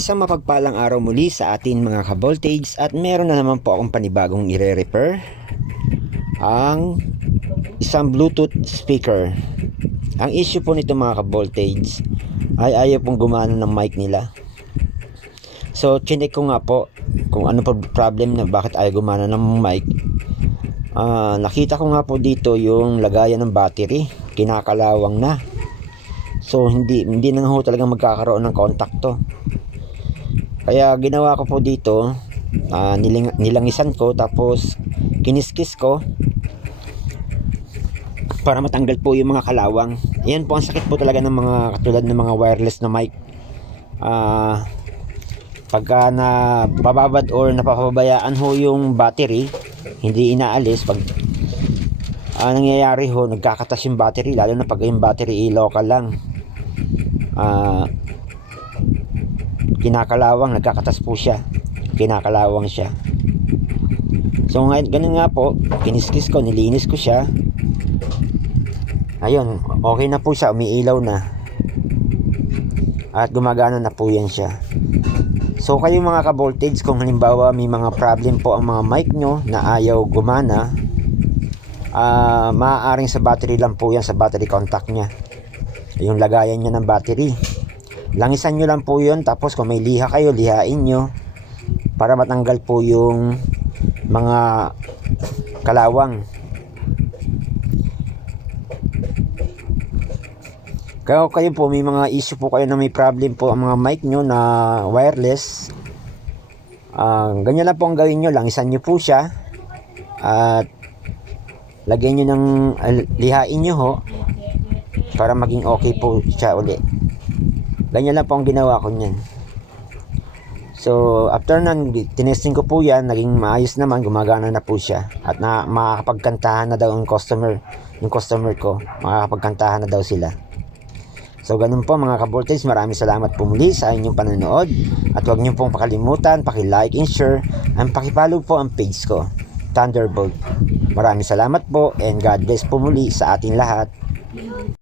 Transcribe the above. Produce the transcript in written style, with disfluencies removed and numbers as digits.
Isang mapagpalang araw muli sa atin mga ka-voltage at meron na naman po akong panibagong ire-repair ang isang Bluetooth speaker. Ang issue po nito mga ka-voltage ay ayaw pong gumana ng mic nila. So chinek ko nga po kung ano po problem na bakit ayaw gumana ng mic. Nakita ko nga po dito yung lagayan ng battery, kinakalawang na. So hindi na ho talagang magkakaroon ng kontakto. Kaya ginawa ko po dito, nilangisan ko tapos kiniskis ko para matanggal po yung mga kalawang. Yan po ang sakit po talaga ng mga katulad ng mga wireless na mic. Pagka na bababad or napapabayaan ho yung battery, hindi inaalis, pag nangyayari ho, nagkakatas yung battery, lalo na pag yung battery local lang. Kinakalawang, nagkakatas po siya, kinakalawang siya. So ngayon, ganun nga po, kiniskis ko, nilinis ko siya. Ayun, okay na po siya, umiilaw na at gumagana na po yan siya. So kayo mga ka-voltage, kung halimbawa may mga problem po ang mga mic nyo na ayaw gumana, maaaring sa battery lang po yan, sa battery contact nya, yung lagayan nya ng battery. Langisan nyo lang po yun, tapos kung may liha kayo, lihain nyo para matanggal po yung mga kalawang. Kaya kayo po may mga issue po kayo na may problem po ang mga mic nyo na wireless, ganyan lang po ang gawin nyo, langisan nyo po siya at lagyan nyo ng lihain nyo ho para maging okay po siya ulit. Ganyan lang po ang ginawa ko niyan. So after nun, tinesting ko po yan, naging maayos naman, gumagana na po siya at makakapagkantahan na daw yung customer ko, makakapagkantahan na daw sila. So ganun po mga ka-voltage, maraming salamat po muli sa inyong panonood at huwag niyo pong pakalimutan, paki-like and share and paki-follow po ang page ko, Thunderbolt. Maraming salamat po and God bless po muli sa ating lahat.